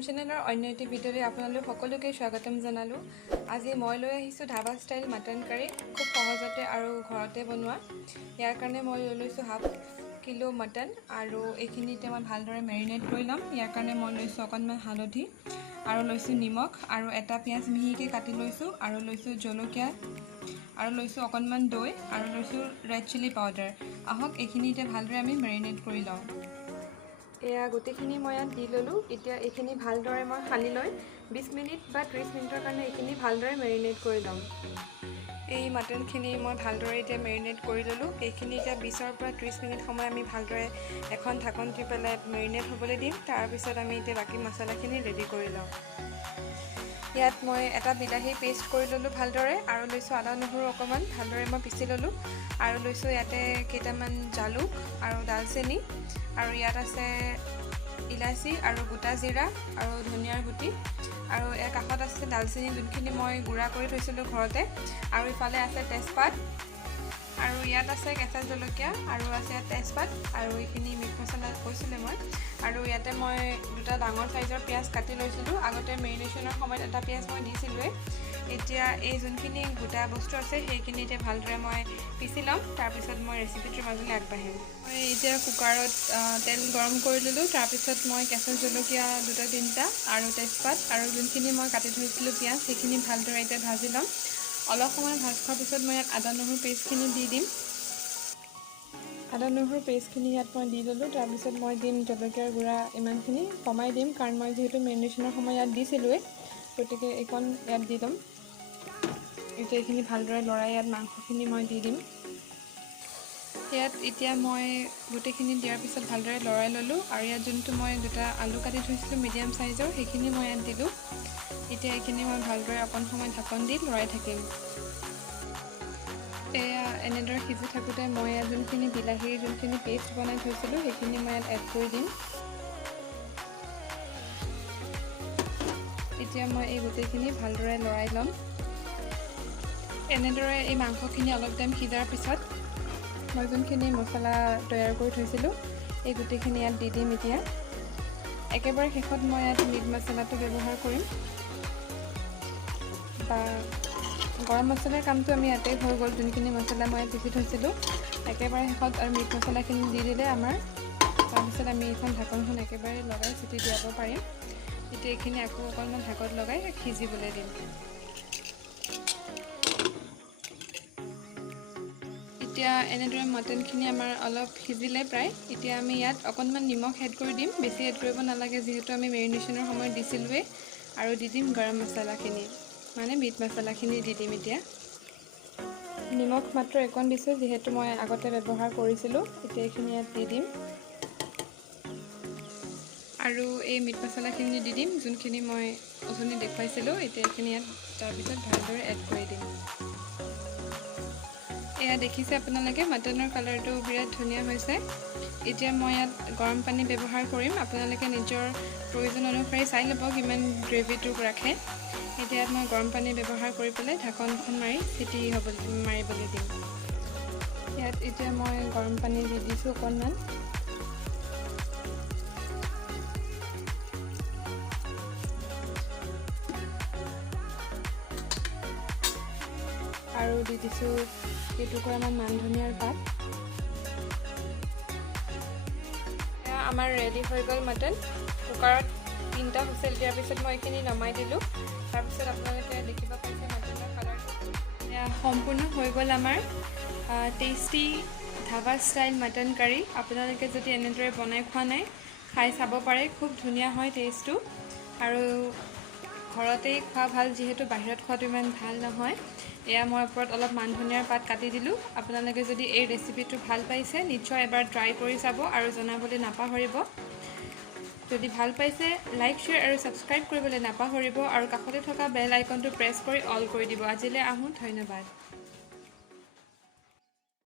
মোৰ চেনেলৰ অন্য এটি ভিডিঅ'লৈ আপোনালোক সকলোকে স্বাগতম জনালোঁ। আজি মই লৈ আহিছোঁ ধাবা ষ্টাইল মাটন কাৰী, খুব সহজতে আৰু ঘৰতে বনোৱা। ইয়াৰ কাৰণে মই লৈ লৈছোঁ হাফ কিলো মটন আৰু এইখিনি এতিয়া মই ভালদৰে মেৰিনেট কৰি ল'ম। ইয়াৰ কাৰণে মই লৈছোঁ অকণমান হালধি আৰু লৈছোঁ নিমখ আৰু এটা পিঁয়াজ মিহিকৈ কাটি লৈছোঁ আৰু লৈছোঁ জলকীয়া আৰু লৈছোঁ অকণমান দৈ আৰু লৈছোঁ ৰেড চিলি পাউডাৰ। আহক এইখিনি এতিয়া ভালদৰে আমি মেৰিনেট কৰি লওঁ। এয়া গোটেইখিনি মই ইয়াত দি ল'লোঁ। এতিয়া এইখিনি ভালদৰে মই সানি লৈ 20 মিনিট বা 30 মিনিটৰ কাৰণে এইখিনি ভালদৰে মেৰিনেট কৰি ল'ম। এই মাটনখিনি মই ভালদৰে এতিয়া মেৰিনেট কৰি ল'লোঁ। এইখিনি এতিয়া 20ৰ পৰা 30 মিনিট সময় আমি ভালদৰে এখন ঢাকন দি পেলাই মেৰিনেট হ'বলৈ দিম। তাৰপিছত আমি এতিয়া বাকী মছলাখিনি ৰেডি কৰি লওঁ। ইয়াত মই এটা বিলাহী পেষ্ট কৰি ল'লোঁ ভালদৰে আৰু লৈছোঁ আদা নহৰু অকণমান ভালদৰে মই পিচি ল'লোঁ আৰু লৈছোঁ ইয়াতে কেইটামান জালুক আৰু ডালচেনি আৰু ইয়াত আছে ইলাচি আৰু গোটা জিৰা আৰু ধনিয়াৰ গুটি আৰু ইয়াৰ কাষত আছে ডালচেনি যোনখিনি মই গুড়া কৰি থৈছিলোঁ ঘৰতে আৰু ইফালে আছে তেজপাত আৰু ইয়াত আছে কেঁচা জলকীয়া আৰু আছে ইয়াত তেজপাত আৰু এইখিনি মিট মছলা কৈছিলোঁ মই আৰু ইয়াতে মই দুটা ডাঙৰ চাইজৰ পিঁয়াজ কাটি লৈছিলোঁ। আগতে মেৰিনেশ্যনৰ সময়ত এটা পিঁয়াজ মই দিছিলোঁৱেই। এতিয়া এই যোনখিনি গোটা বস্তু আছে সেইখিনি এতিয়া ভালদৰে মই পিচি ল'ম। তাৰপিছত মই ৰেচিপিটোৰ মাজলৈ আগবাঢ়িম। মই এতিয়া কুকাৰত তেল গৰম কৰি ল'লোঁ। তাৰপিছত মই কেঁচা জলকীয়া দুটা তিনিটা আৰু তেজপাত আৰু যোনখিনি মই কাটি থৈছিলোঁ পিঁয়াজ সেইখিনি ভালদৰে এতিয়া ভাজি ল'ম। অলপ সময় ভাজ খোৱাৰ পিছত মই ইয়াত আদা নহৰু পেষ্টখিনি দি দিম। আদা নহৰু পেষ্টখিনি ইয়াত মই দি ল'লোঁ। তাৰপিছত মই দিম জলকীয়াৰ গুড়া ইমানখিনি কমাই দিম, কাৰণ মই যিহেতু মেৰিনেশ্যনৰ সময় ইয়াত দিছিলোঁৱেই, গতিকে এইকণ ইয়াত দি ল'ম। এতিয়া এইখিনি ভালদৰে লৰাই ইয়াত মাংসখিনি মই দি দিম। ইয়াত এতিয়া মই গোটেইখিনি দিয়াৰ পিছত ভালদৰে লৰাই ল'লোঁ আৰু ইয়াত যোনটো মই দুটা আলু কাটি থৈছিলোঁ মিডিয়াম চাইজৰ সেইখিনি মই ইয়াত দিলোঁ। এতিয়া এইখিনি মই ভালদৰে অকণ সময় ঢাকন দি লৰাই থাকিম। এয়া এনেদৰে সিজি থাকোঁতে মই ইয়াত যোনখিনি বিলাহীৰ যোনখিনি পেষ্ট বনাই থৈছিলোঁ সেইখিনি মই ইয়াত এড কৰি দিম। এতিয়া মই এই গোটেইখিনি ভালদৰে লৰাই ল'ম। এনেদৰে এই মাংসখিনি অলপ টাইম সিজাৰ পিছত মই যোনখিনি মছলা তৈয়াৰ কৰি থৈছিলোঁ এই গোটেইখিনি ইয়াত দি দিম। এতিয়া একেবাৰে শেষত মই ইয়াত মিট মছলাটো ব্যৱহাৰ কৰিম বা গৰম মছলাৰ কামটো আমি ইয়াতেই হৈ গ'ল। যোনখিনি মছলা মই ইয়াত পিচি থৈছিলোঁ একেবাৰে শেষত আৰু মিট মছলাখিনি দি দিলে আমাৰ, তাৰপিছত আমি এইখন ঢাকনখন একেবাৰে লগাই চিটি দিয়াব পাৰিম। এতিয়া এইখিনি আকৌ অকণমান ঢাকত লগাই সিজিবলৈ দিম। এতিয়া এনেদৰে মটনখিনি আমাৰ অলপ সিজিলে প্ৰায়। এতিয়া আমি ইয়াত অকণমান নিমখ এড কৰি দিম, বেছি এড কৰিব নালাগে যিহেতু আমি মেৰিনেশ্যনৰ সময়ত দিছিলোঁৱেই। আৰু দি দিম গৰম মছলাখিনি, মানে মিট মছলাখিনি দি দিম। এতিয়া নিমখ মাত্ৰ অকণ দিছোঁ যিহেতু মই আগতে ব্যৱহাৰ কৰিছিলোঁ। এতিয়া এইখিনি ইয়াত দি দিম আৰু এই মিট মছলাখিনি দি দিম যোনখিনি মই অথনি দেখুৱাইছিলোঁ। এতিয়া এইখিনি ইয়াত তাৰপিছত ভালদৰে এড কৰি দিম। এয়া দেখিছে আপোনালোকে মাটনৰ কালাৰটো বিৰাট ধুনীয়া হৈছে। এতিয়া মই ইয়াত গৰম পানী ব্যৱহাৰ কৰিম। আপোনালোকে নিজৰ প্ৰয়োজন অনুসৰি চাই ল'ব কিমান গ্ৰেভিটো ৰাখে। এতিয়া ইয়াত মই গৰম পানী ব্যৱহাৰ কৰি পেলাই ঢাকনখন মাৰি চিটি মাৰিবলৈ দিম। ইয়াত এতিয়া মই গৰম পানী দি দিছোঁ অকণমান। আৰু দি দিছোঁ কেইটুকুৰামান মান ধনিয়াৰ পাত। আমাৰ ৰেডি হৈ গ'ল মটন। কুকাৰত 3টা হুইচেল দিয়াৰ পিছত মই এইখিনি নমাই দিলোঁ। তাৰপিছত আপোনালোকে দেখিব পাইছে মটনৰ কালাৰটো এয়া সম্পূৰ্ণ হৈ গ'ল আমাৰ টেষ্টি ধাবা ষ্টাইল মটন কাৰী। আপোনালোকে যদি এনেদৰে বনাই খোৱা নাই খাই চাব পাৰে, খুব ধুনীয়া হয় টেষ্টটো আৰু ঘৰতেই খোৱা ভাল যিহেতু বাহিৰত খোৱাটো ইমান ভাল নহয়। এয়া মই ওপৰত অলপ মান ধনিয়াৰ পাত কাটি দিলোঁ। আপোনালোকে যদি এই ৰেচিপিটো ভাল পাইছে নিশ্চয় এবাৰ ট্ৰাই কৰি চাব আৰু জনাবলৈ নাপাহৰিব। যদি ভাল পাইছে লাইক, শ্বেয়াৰ আৰু ছাবস্ক্ৰাইব কৰিবলৈ নাপাহৰিব আৰু কাষতে থকা বেল আইকনটো প্ৰেছ কৰি অল কৰি দিব। আজিলৈ আহোঁ, ধন্যবাদ।